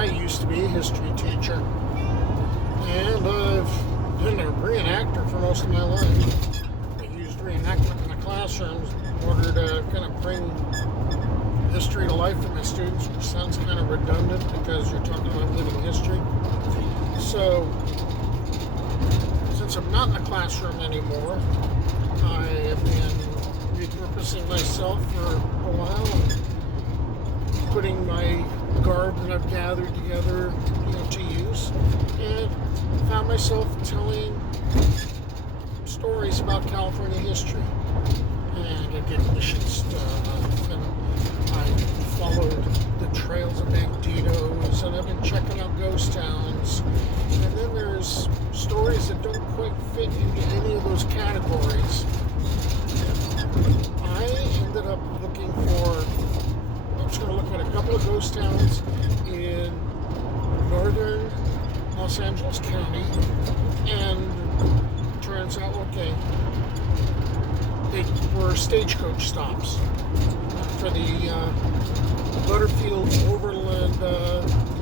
I used to be a history teacher, and I've been a reenactor for most of my life. I used reenactment in the classrooms in order to kind of bring history to life for my students, which sounds kind of redundant because you're talking about living history. So, since I'm not in the classroom anymore, I have been repurposing myself for a while and putting my garb that I've gathered together, to use, and found myself telling stories about California history. And I did mission stuff, and I followed the trails of banditos, and I've been checking out ghost towns. And then there's stories that don't quite fit into any of those categories. I ended up looking for, I was going to look at a couple of ghost towns in northern Los Angeles County, and turns out, okay, they were stagecoach stops for the Butterfield Overland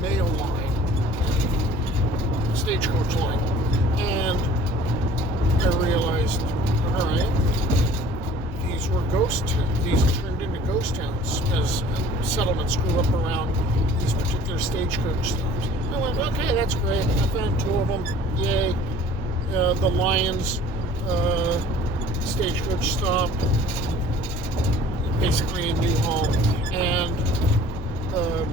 Mail Line, stagecoach line. And I realized, all right, these were these turned into ghost towns as settlements grew up around these particular stagecoach stops. I went, okay, that's great. I found two of them. Yay. The Lyons Stagecoach Stop, basically in Newhall, and the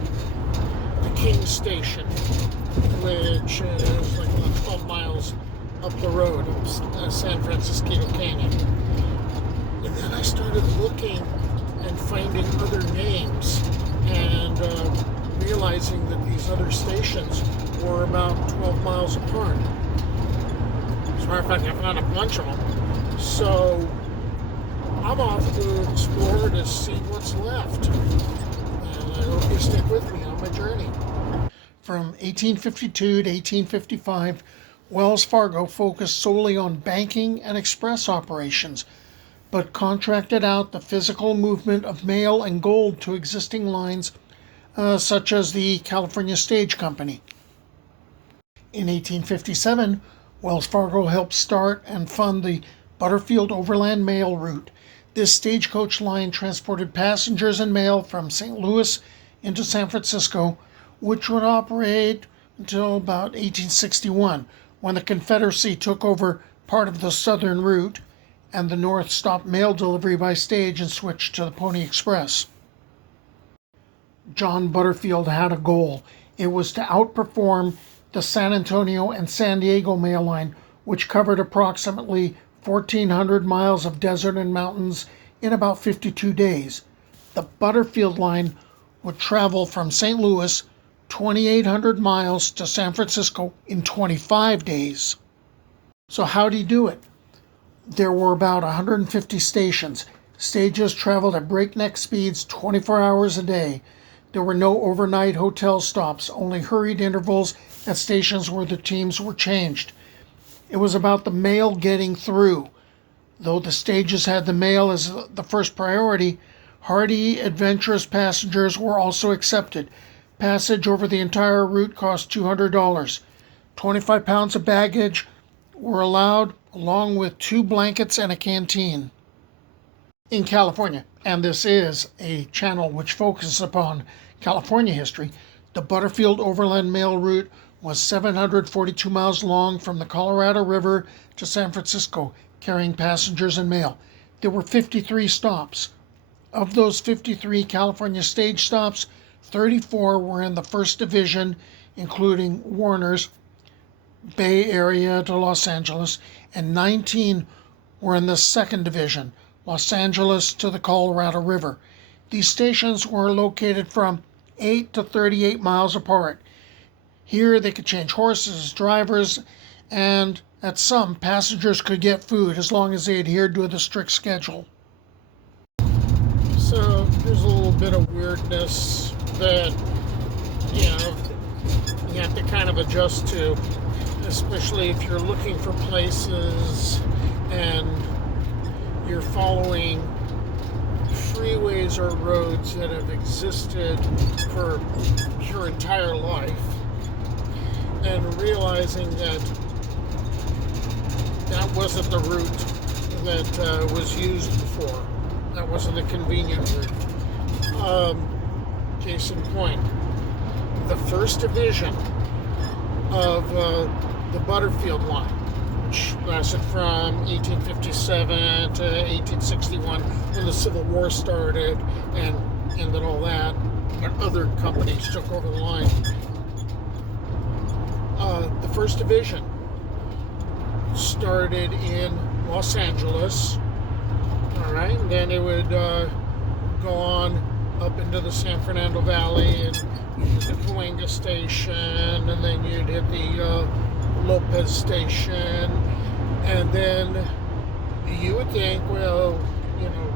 King Station, which is like about 12 miles up the road of San Francisquito Canyon. And then I started looking and finding other names, and realizing that these other stations were about 12 miles apart. As a matter of fact, I found a bunch of them. So I'm off to explore to see what's left. And I hope you stick with me on my journey. From 1852 to 1855, Wells Fargo focused solely on banking and express operations, but contracted out the physical movement of mail and gold to existing lines such as the California Stage Company. In 1857, Wells Fargo helped start and fund the Butterfield Overland Mail route. This stagecoach line transported passengers and mail from St. Louis into San Francisco, which would operate until about 1861, when the Confederacy took over part of the southern route and the North stopped mail delivery by stage and switched to the Pony Express. John Butterfield had a goal. It was to outperform the San Antonio and San Diego Mail Line, which covered approximately 1,400 miles of desert and mountains in about 52 days. The Butterfield Line would travel from St. Louis 2,800 miles to San Francisco in 25 days. So how'd he do it? There were about 150 stations. Stages traveled at breakneck speeds 24 hours a day. There were no overnight hotel stops, only hurried intervals at stations where the teams were changed. It was about the mail getting through. Though the stages had the mail as the first priority, hardy, adventurous passengers were also accepted. Passage over the entire route cost $200. 25 pounds of baggage were allowed, along with 2 blankets and a canteen. In California, and this is a channel which focuses upon California history, the Butterfield Overland Mail route was 742 miles long from the Colorado River to San Francisco, carrying passengers and mail. There were 53 stops. Of those 53 California stage stops, 34 were in the first division, including Warner's, Bay Area to Los Angeles, and 19 were in the second division, Los Angeles to the Colorado River. These stations were located from 8 to 38 miles apart. Here they could change horses, drivers, and at some, passengers could get food as long as they adhered to the strict schedule. So there's a little bit of weirdness that, you have to kind of adjust to, especially if you're looking for places and you're following freeways or roads that have existed for your entire life, and realizing that that wasn't the route that was used before. That wasn't a convenient route. Case in point, the first division of the Butterfield Line, which lasted from 1857 to 1861 when the Civil War started and ended all that, but other companies took over the line. The first division started in Los Angeles, all right, and then it would go on up into the San Fernando Valley and the Cahuenga station, and then you'd hit the Lopez station, and then you would think, well, you know,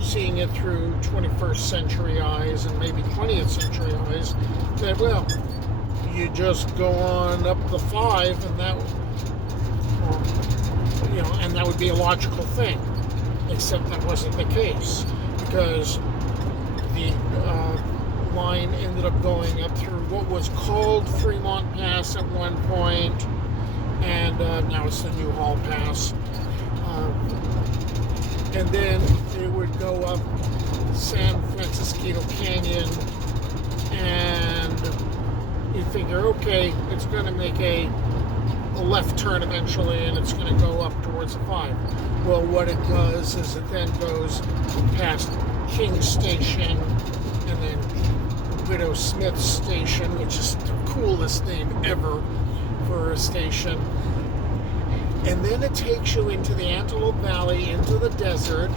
seeing it through 21st century eyes and maybe 20th century eyes, that, well, you just go on up the 5 and that, you know, and that would be a logical thing, except that wasn't the case, because the line ended up going up through what was called Fremont Pass at one point, and now it's the New Hall Pass. And then it would go up San Francisquito Canyon, and you figure, okay, it's going to make a left turn eventually, and it's going to go up towards the 5. Well, what it does is it then goes past King Station, and then Widow Smith Station, which is the coolest name ever for a station. And then it takes you into the Antelope Valley, into the desert,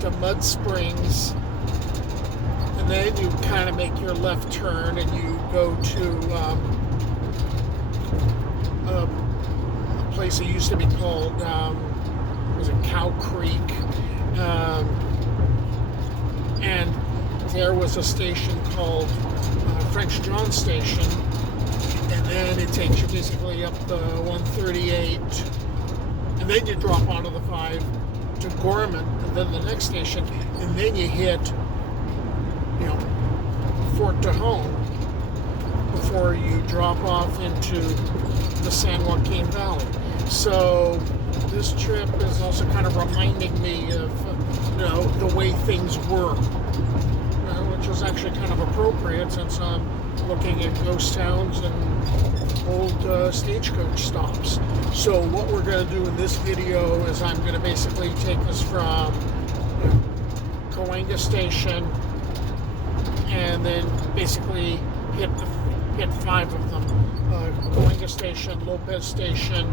to Mud Springs, and then you kind of make your left turn and you go to a place that used to be called, was it Cow Creek? And there was a station called French John Station, and then it takes you basically up the 138, and then you drop onto the 5 to Gorman, and then the next station, and then you hit, you know, Fort Tejon before you drop off into the San Joaquin Valley. So this trip is also kind of reminding me of, you know, the way things were, which was actually kind of appropriate since I'm looking at ghost towns and old stagecoach stops. So what we're going to do in this video is I'm going to basically take us from, you know, Cahuenga Station, and then basically hit 5 of them. Cahuenga Station, Lopez Station,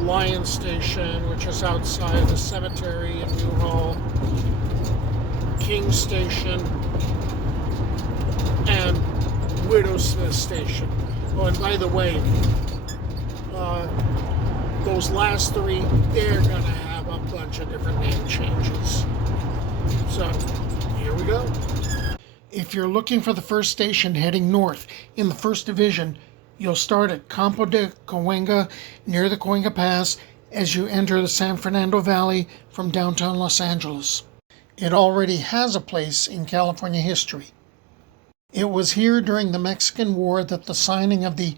Lyons Station, which is outside the cemetery in New Hall, King Station, and Widow Smith Station. Oh, and by the way, those last 3, they're going to have a bunch of different name changes. So, here we go. If you're looking for the first station heading north in the first division, you'll start at Campo de Cahuenga, near the Cahuenga Pass, as you enter the San Fernando Valley from downtown Los Angeles. It already has a place in California history. It was here during the Mexican War that the signing of the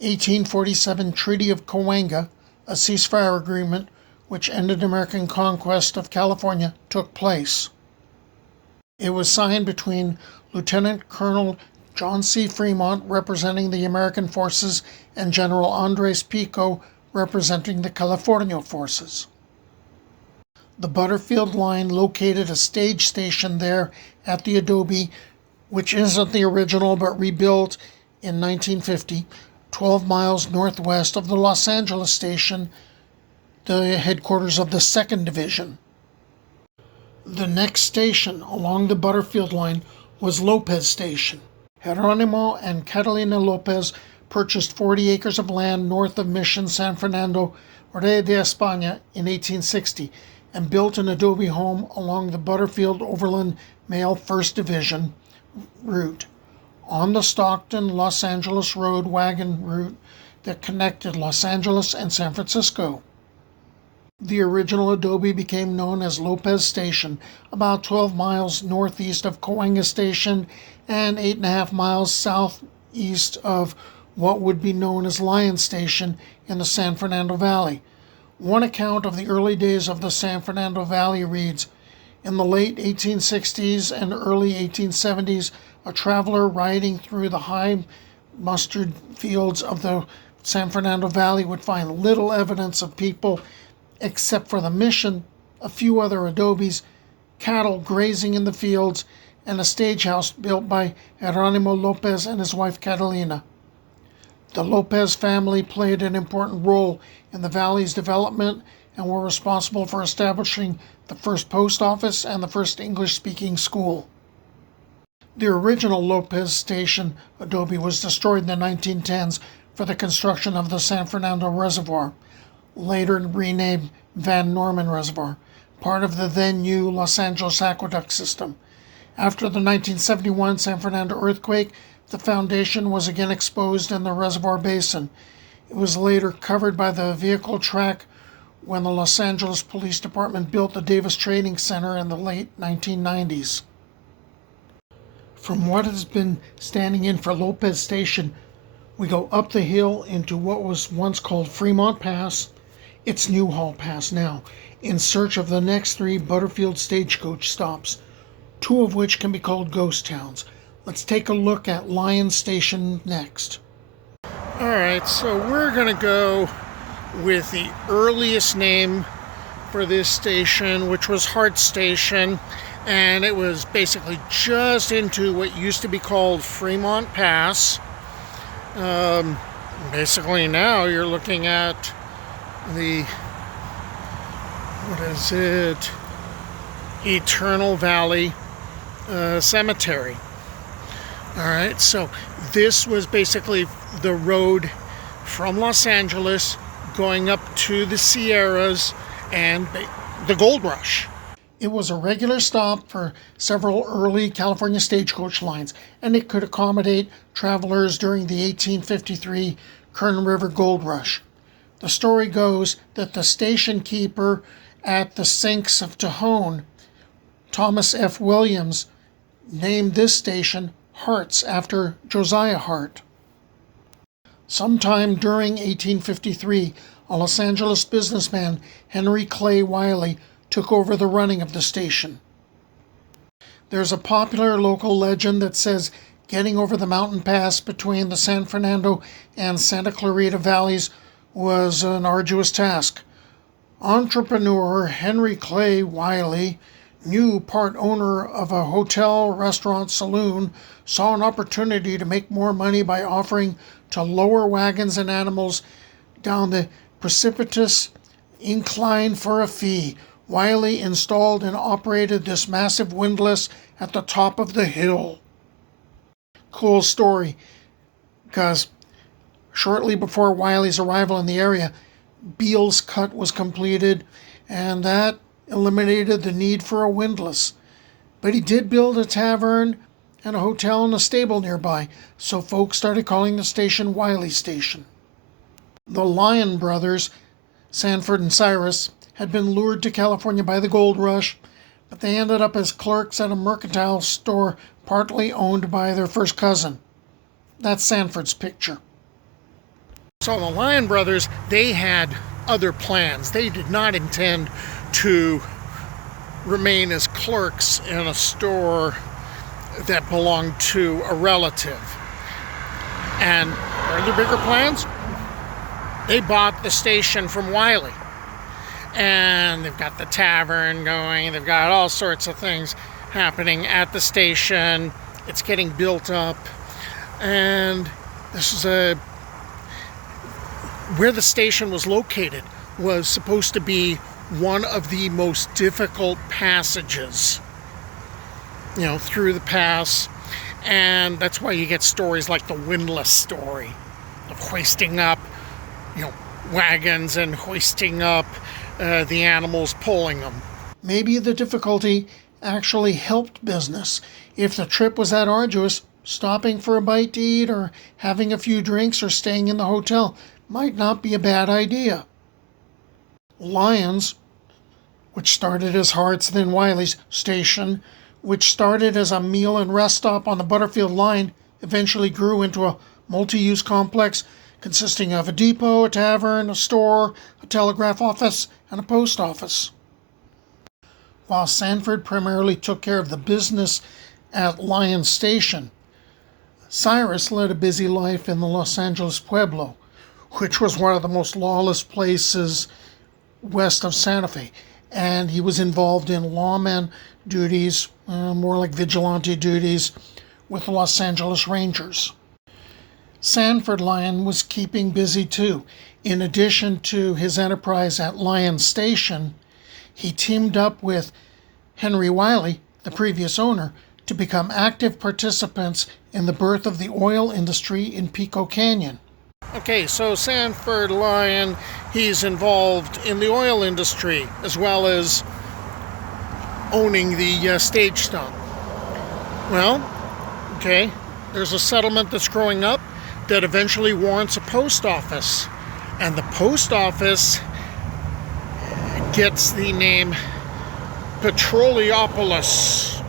1847 Treaty of Cahuenga, a ceasefire agreement which ended American conquest of California, took place. It was signed between Lieutenant Colonel John C. Fremont, representing the American forces, and General Andres Pico, representing the California forces. The Butterfield Line located a stage station there at the Adobe, which isn't the original but rebuilt in 1950, 12 miles northwest of the Los Angeles station, the headquarters of the 2nd Division. The next station along the Butterfield Line was Lopez Station. Geronimo and Catalina Lopez purchased 40 acres of land north of Mission San Fernando, Rey de España, in 1860 and built an adobe home along the Butterfield Overland Mail 1st Division route on the Stockton-Los Angeles Road wagon route that connected Los Angeles and San Francisco. The original adobe became known as Lopez Station, about 12 miles northeast of Cahuenga Station and 8.5 miles southeast of what would be known as Lyons Station in the San Fernando Valley. One account of the early days of the San Fernando Valley reads, in the late 1860s and early 1870s, a traveler riding through the high mustard fields of the San Fernando Valley would find little evidence of people except for the mission, a few other adobes, cattle grazing in the fields, and a stage house built by Geronimo Lopez and his wife Catalina. The Lopez family played an important role in the valley's development and were responsible for establishing the first post office and the first English-speaking school. The original Lopez Station adobe was destroyed in the 1910s for the construction of the San Fernando Reservoir, later renamed Van Norman Reservoir, part of the then new Los Angeles aqueduct system. After the 1971 San Fernando earthquake, the foundation was again exposed in the reservoir basin. It was later covered by the vehicle track when the Los Angeles Police Department built the Davis Trading Center in the late 1990s. From what has been standing in for Lopez Station, we go up the hill into what was once called Fremont Pass. It's Newhall Pass now, in search of the next 3 Butterfield Stagecoach stops, 2 of which can be called ghost towns. Let's take a look at Lyons Station next. Alright, so we're going to go with the earliest name for this station, which was Hart Station, and it was basically just into what used to be called Fremont Pass. Basically now you're looking at the, Eternal Valley Cemetery. Alright, so this was basically the road from Los Angeles going up to the Sierras and the gold rush. It was a regular stop for several early California stagecoach lines, and it could accommodate travelers during the 1853 Kern River Gold Rush. The story goes that the station keeper at the Sinks of Tejon, Thomas F. Williams, named this station Hart's after Josiah Hart. Sometime during 1853, a Los Angeles businessman, Henry Clay Wiley, took over the running of the station. There's a popular local legend that says getting over the mountain pass between the San Fernando and Santa Clarita valleys was an arduous task. Entrepreneur Henry Clay Wiley, new part owner of a hotel, restaurant, saloon, saw an opportunity to make more money by offering to lower wagons and animals down the precipitous incline for a fee. Wiley installed and operated this massive windlass at the top of the hill. Cool story, because shortly before Wiley's arrival in the area, Beale's Cut was completed, and that eliminated the need for a windlass. But he did build a tavern and a hotel and a stable nearby, so folks started calling the station Wiley Station. The Lyon brothers, Sanford and Cyrus, had been lured to California by the gold rush, but they ended up as clerks at a mercantile store partly owned by their first cousin. That's Sanford's picture. So the Lyon brothers, they had other plans. They did not intend to remain as clerks in a store that belonged to a relative. And what are their bigger plans? They bought the station from Wiley. And they've got the tavern going, they've got all sorts of things happening at the station. It's getting built up. And this is where the station was located was supposed to be one of the most difficult passages, through the pass. And that's why you get stories like the windlass story of hoisting up, wagons and hoisting up the animals, pulling them. Maybe the difficulty actually helped business. If the trip was that arduous, stopping for a bite to eat or having a few drinks or staying in the hotel might not be a bad idea. Lyons, which started as Hart's, then Wiley's station, which started as a meal and rest stop on the Butterfield Line, eventually grew into a multi-use complex consisting of a depot, a tavern, a store, a telegraph office, and a post office. While Sanford primarily took care of the business at Lyons Station, Cyrus led a busy life in the Los Angeles Pueblo, which was one of the most lawless places west of Santa Fe. And he was involved in lawman duties, more like vigilante duties, with the Los Angeles Rangers. Sanford Lyon was keeping busy too. In addition to his enterprise at Lyons Station, he teamed up with Henry Wiley, the previous owner, to become active participants in the birth of the oil industry in Pico Canyon. Okay, so Sanford Lyon, he's involved in the oil industry as well as owning the stage stop. Well, okay, there's a settlement that's growing up that eventually warrants a post office. And the post office gets the name Petroleopolis.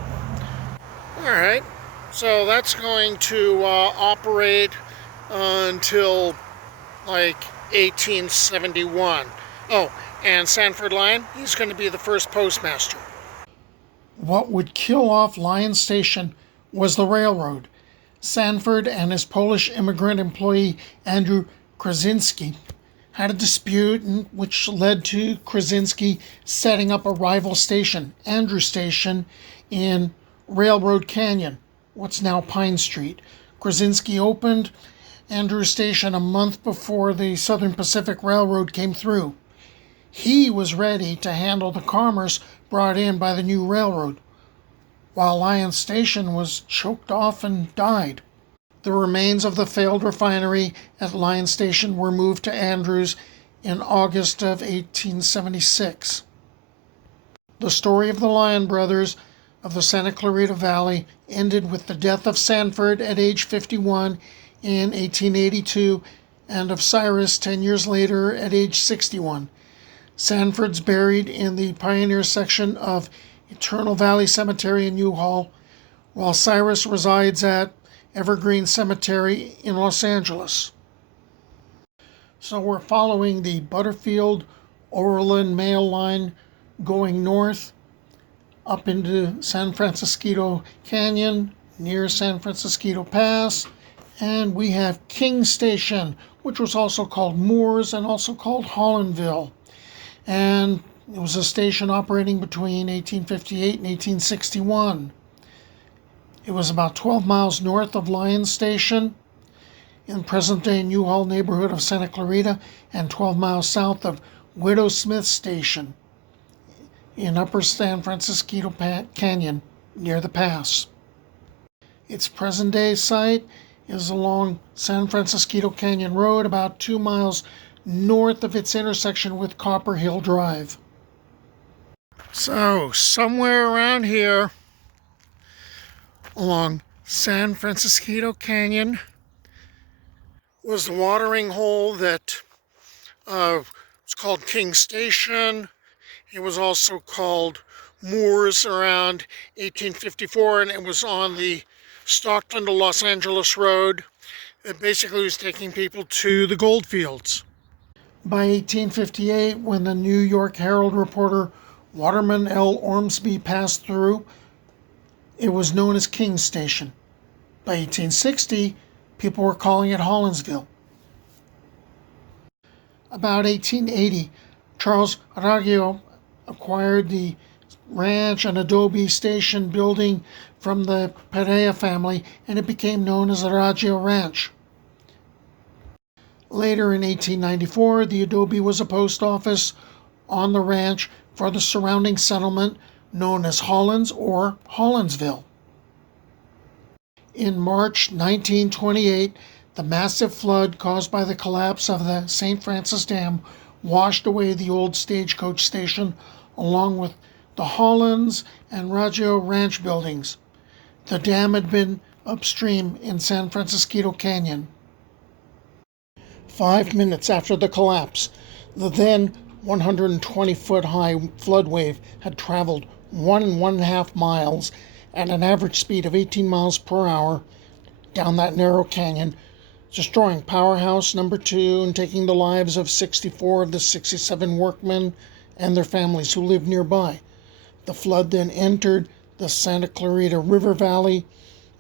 All right, so that's going to operate until like 1871. Oh, and Sanford Lyon, he's going to be the first postmaster. What would kill off Lyons Station was the railroad. Sanford and his Polish immigrant employee Andrew Krasinski had a dispute which led to Krasinski setting up a rival station, Andrew Station, in Railroad Canyon, what's now Pine Street. Krasinski opened Andrew Station a month before the Southern Pacific Railroad came through. He was ready to handle the commerce brought in by the new railroad, while Lyons Station was choked off and died. The remains of the failed refinery at Lyons Station were moved to Andrews in August of 1876. The story of the Lyon brothers of the Santa Clarita Valley ended with the death of Sanford at age 51 in 1882 and of Cyrus 10 years later at age 61. Sanford's buried in the Pioneer section of Eternal Valley Cemetery in U-Haul, while Cyrus resides at Evergreen Cemetery in Los Angeles. So we're following the Butterfield Overland Mail Line going north up into San Francisquito Canyon near San Francisquito Pass, and we have King Station, which was also called Moores and also called Hollandsville. And it was a station operating between 1858 and 1861. It was about 12 miles north of Lyons Station in present-day Newhall neighborhood of Santa Clarita and 12 miles south of Widow Smith Station in upper San Francisquito Canyon near the pass. Its present-day site is along San Francisquito Canyon Road, about 2 miles north of its intersection with Copper Hill Drive. So, somewhere around here, along San Francisquito Canyon, was the watering hole that was called King Station. It was also called Moores around 1854, and it was on the Stockton to Los Angeles Road. It basically was taking people to the gold fields. By 1858, when the New York Herald reporter Waterman L. Ormsby passed through, it was known as King Station. By 1860, people were calling it Hollandsville. About 1880, Charles Raggio acquired the ranch and adobe station building from the Perea family, and it became known as the Raggio Ranch. Later in 1894, the adobe was a post office on the ranch for the surrounding settlement known as Hollands or Hollandsville. In March 1928, the massive flood caused by the collapse of the St. Francis Dam washed away the old stagecoach station along with the Hollands and Raggio Ranch buildings. The dam had been upstream in San Francisquito Canyon. 5 minutes after the collapse, the then 120-foot high flood wave had traveled 1.5 miles at an average speed of 18 miles per hour down that narrow canyon, destroying Powerhouse number 2 and taking the lives of 64 of the 67 workmen and their families who lived nearby. The flood then entered the Santa Clarita River Valley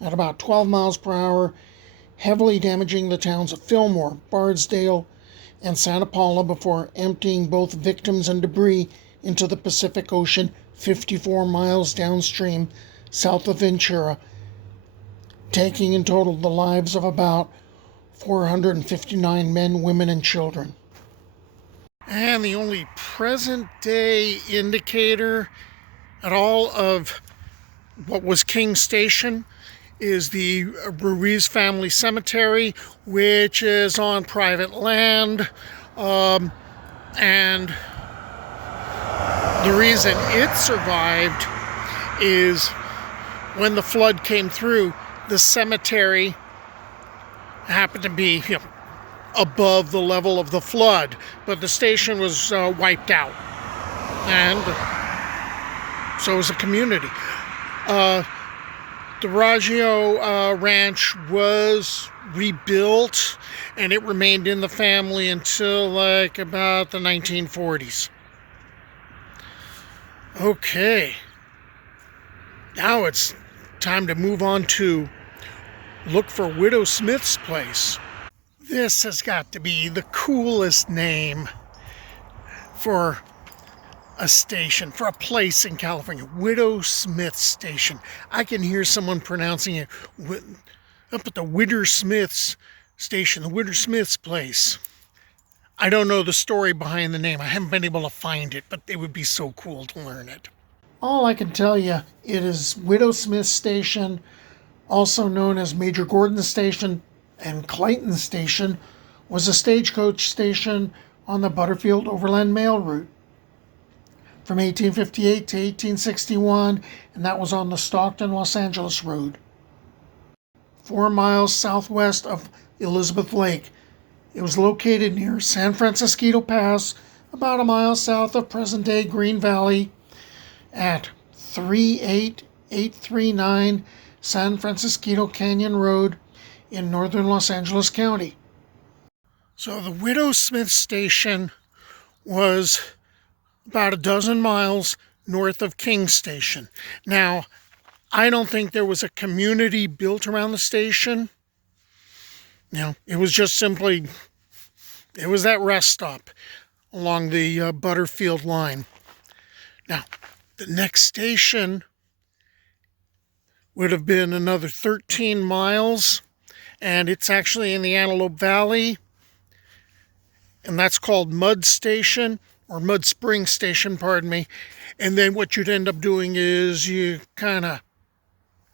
at about 12 miles per hour, heavily damaging the towns of Fillmore, Bardsdale, and Santa Paula before emptying both victims and debris into the Pacific Ocean 54 miles downstream south of Ventura, taking in total the lives of about 459 men, women, and children. And the only present-day indicator at all of what was King Station is the Ruiz family cemetery, which is on private land. And the reason it survived is when the flood came through, the cemetery happened to be above the level of the flood, but the station was wiped out, and so was the community. The Raggio Ranch was rebuilt, and it remained in the family until like about the 1940s. Okay, now it's time to move on to look for Widow Smith's place. This has got to be the coolest name for a station, for a place in California. Widow Smith Station. I can hear someone pronouncing it up at the Widow Smith's Station, the Widow Smith's place. I don't know the story behind the name. I haven't been able to find it, but it would be so cool to learn it. All I can tell you, it is Widow Smith Station, also known as Major Gordon Station and Clayton Station, was a stagecoach station on the Butterfield Overland Mail route from 1858 to 1861, and that was on the Stockton-Los Angeles Road, 4 miles southwest of Elizabeth Lake. It was located near San Francisquito Pass, about a mile south of present-day Green Valley, at 38839 San Francisquito Canyon Road in northern Los Angeles County. So the Widow Smith Station was about a dozen miles north of King Station. Now, I don't think there was a community built around the station. It was just simply, it was that rest stop along the Butterfield Line. Now, the next station would have been another 13 miles, and it's actually in the Antelope Valley, and that's called Mud Station, or Mud Spring Station, pardon me. And then what you'd end up doing is you kind of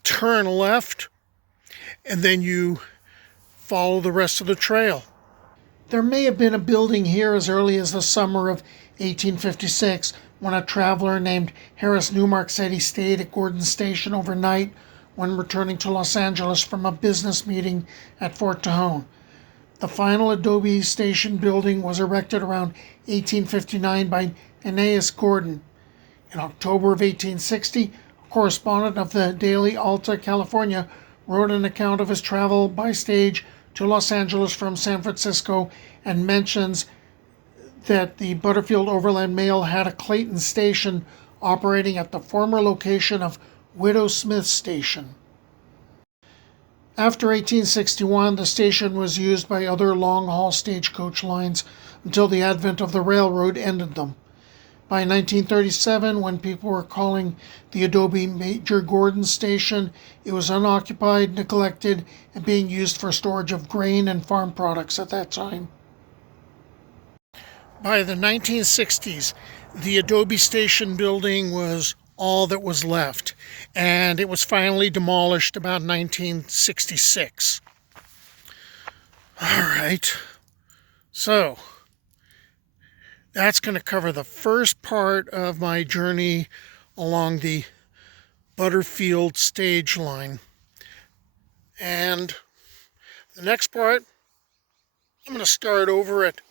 turn left, and then you follow the rest of the trail. There may have been a building here as early as the summer of 1856, when a traveler named Harris Newmark said he stayed at Gordon Station overnight when returning to Los Angeles from a business meeting at Fort Tejon. The final adobe station building was erected around 1859 by Aeneas Gordon. In October of 1860, a correspondent of the Daily Alta California wrote an account of his travel by stage to Los Angeles from San Francisco and mentions that the Butterfield Overland Mail had a Clayton station operating at the former location of Widow Smith Station. After 1861, the station was used by other long-haul stagecoach lines until the advent of the railroad ended them. By 1937, when people were calling the adobe Major Gordon Station, it was unoccupied, neglected, and being used for storage of grain and farm products at that time. By the 1960s, the adobe station building was all that was left, and it was finally demolished about 1966. All right, so that's going to cover the first part of my journey along the Butterfield stage line. And the next part, I'm going to start over at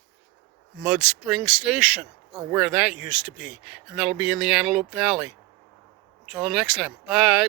Mud Spring Station, or where that used to be. And that'll be in the Antelope Valley. Until next time, bye.